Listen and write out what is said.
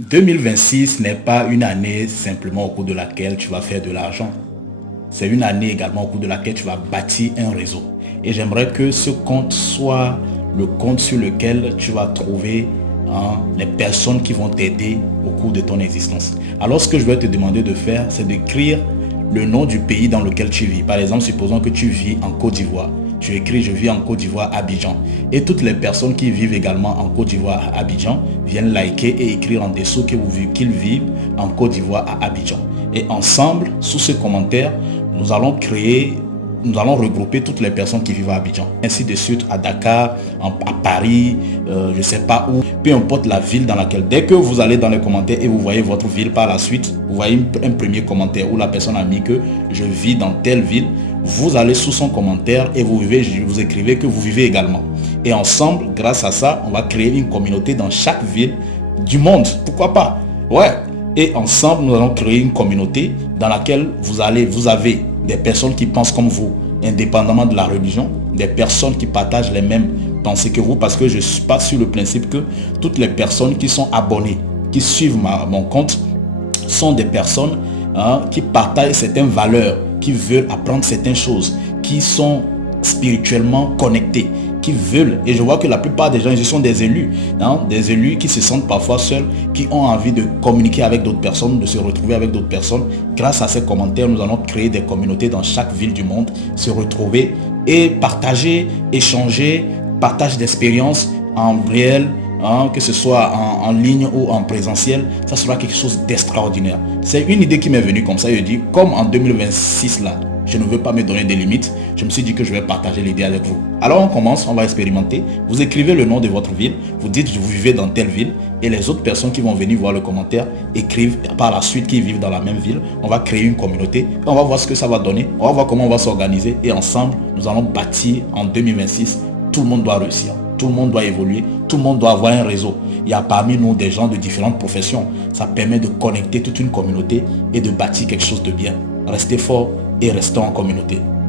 2026 n'est pas une année simplement au cours de laquelle tu vas faire de l'argent. C'est une année également au cours de laquelle tu vas bâtir un réseau. Et j'aimerais que ce compte soit le compte sur lequel tu vas trouver les personnes qui vont t'aider au cours de ton existence. Alors ce que je vais te demander de faire, c'est d'écrire le nom du pays dans lequel tu vis. Par exemple, supposons que tu vis en Côte d'Ivoire. Tu écris « Je vis en Côte d'Ivoire, Abidjan ». Et toutes les personnes qui vivent également en Côte d'Ivoire, à Abidjan, viennent liker et écrire en dessous qu'ils vivent en Côte d'Ivoire, à Abidjan. Et ensemble, sous ce commentaire, nous allons regrouper toutes les personnes qui vivent à Abidjan. Ainsi de suite à Dakar, à Paris, je ne sais pas où, peu importe la ville dans laquelle. Dès que vous allez dans les commentaires et vous voyez votre ville par la suite, vous voyez un premier commentaire où la personne a mis que je vis dans telle ville, vous allez sous son commentaire et vous écrivez que vous vivez également. Et ensemble, grâce à ça, on va créer une communauté dans chaque ville du monde. Pourquoi pas? Ouais. Et ensemble, nous allons créer une communauté dans laquelle vous avez des personnes qui pensent comme vous, indépendamment de la religion, des personnes qui partagent les mêmes pensées que vous, parce que je suis pas sur le principe que toutes les personnes qui sont abonnées, qui suivent mon compte, sont des personnes qui partagent certaines valeurs, qui veulent apprendre certaines choses, qui sont spirituellement connectés, qui veulent, et je vois que la plupart des gens ici sont des élus qui se sentent parfois seuls, qui ont envie de communiquer avec d'autres personnes, de se retrouver avec d'autres personnes. Grâce à ces commentaires, nous allons créer des communautés dans chaque ville du monde, se retrouver et partager, échanger, partage d'expériences en réel, que ce soit en ligne ou en présentiel. Ça sera quelque chose d'extraordinaire. C'est une idée qui m'est venue comme ça. Je dis, comme en 2026 là, je ne veux pas me donner des limites, je me suis dit que je vais partager l'idée avec vous. Alors on commence, on va expérimenter. Vous écrivez le nom de votre ville, vous dites vous vivez dans telle ville, et les autres personnes qui vont venir voir le commentaire écrivent par la suite qu'ils vivent dans la même ville. On va créer une communauté, et on va voir ce que ça va donner, on va voir comment on va s'organiser, et ensemble, nous allons bâtir en 2026. Tout le monde doit réussir, tout le monde doit évoluer, tout le monde doit avoir un réseau. Il y a parmi nous des gens de différentes professions. Ça permet de connecter toute une communauté et de bâtir quelque chose de bien. Restez forts et restons en communauté.